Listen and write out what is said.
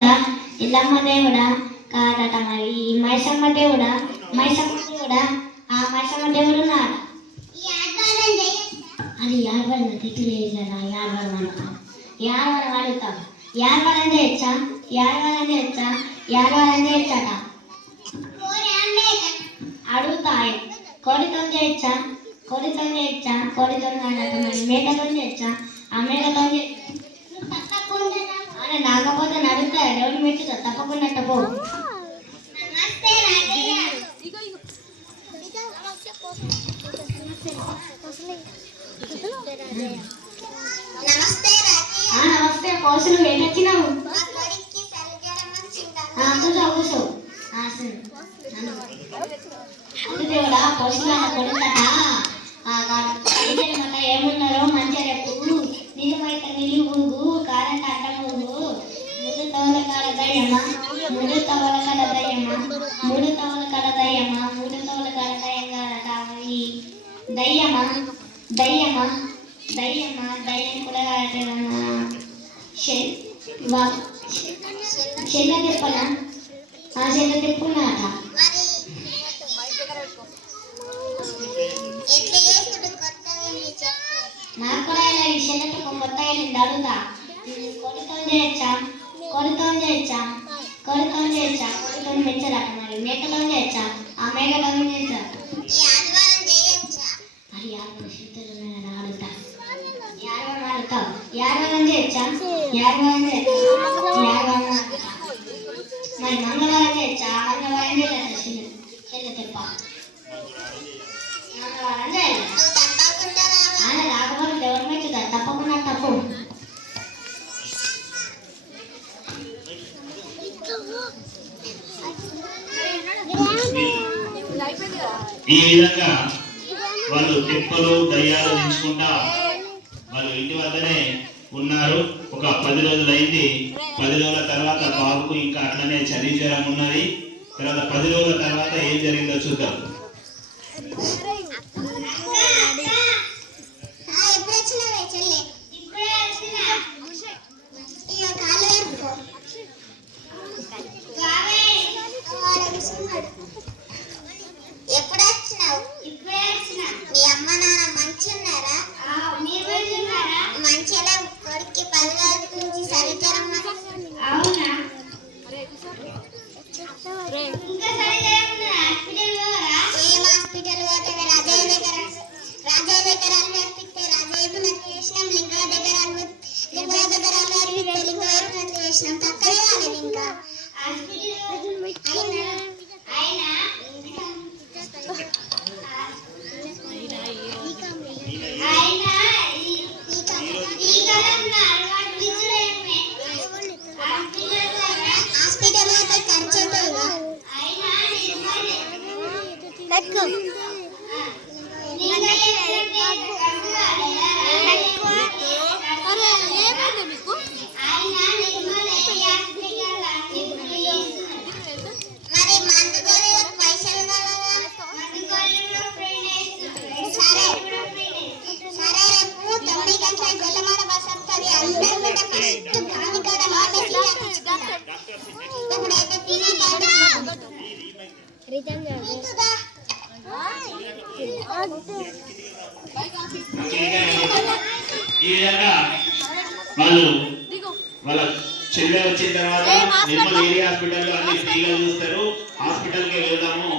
ఇల్లమ్మ దేవుడా కాదట మరి ఈ మైసమ్మ దేవుడా ఆ మైసమ్మ దేవుడు నాడు అది యాభై తిట్టులేదు కదా యాభై అడుగుతాం యాభై చేయొచ్చా అడుగుతా కోడితో చేయొచ్చా కోడితో మేకతో చేయొచ్చా ఆ మేకతో నాకపోతే నడుస్తా దేవుడు మెచ్చుతా తప్పకుండా పో. నమస్తే కోసులు వెళ్ళొచ్చినావు కూర్చో దేవుడా కోసులు కొడుకట ఏమున్నారో మంచిగా రేపు నిజమైతే నిలువు కారంట అడ్డము మూడు తవల కాడ దయ్యమా దయ్యం కూడా చెల్ల తెప్పనా చెల్ల తెప్పున్నాట నాకు కూడా ఇలా ఈ చెల్లెటకు కొత్త వెళ్ళింది అడుగుతా కొడుతో చేయొచ్చా కొడుతో మెచ్చదట మరి మేకతో చేయొచ్చా ఆ మేకతో చేస్తా మరి అడుగుతా యాభై చేయొచ్చా మరి మంగళవారం చేయొచ్చా మంగళవారం చేయలేదా చెల్లె తెప్ప మంగళవారం చేయాలి ఆయన రాకపోతే దేవుడు మెచ్చుతా తప్పకుండా తప్పు. ఈ విధంగా వాళ్ళు తెప్పలు దయ్యాలు ఎంచుకుంటా వాళ్ళు ఇంటి వద్దనే ఉన్నారు. ఒక 10 రోజులు అయింది. 10 రోజుల తర్వాత బాబుకు ఇంకా అట్లనే చలి జ్వరం ఉన్నది. తర్వాత 10 రోజుల తర్వాత ఏం జరిగిందో చూద్దాం. ఎప్పుడు వచ్చినావు? మీ అమ్మ నాన్న మంచిగా ఉన్నారా? మంచిగా కొడుక్కి 10 రోజుల నుంచి సరితరం. అవునా? ఏం హాస్పిటల్ పోతే రాజయ్య దగ్గర అనిపిస్తే రాజయ్య చేసినాం. లింగా దగ్గర అనిపిస్తే లింగ చేసినాం. తక్కువే కాలేదు ఇంకా ఈ విధంగా వాళ్ళు వాళ్ళ చెల్లె వచ్చిన తర్వాత నిర్మల్ ఏరియా హాస్పిటల్లో అన్ని ఫ్రీగా చూస్తారు. హాస్పిటల్కి వెళ్దాము.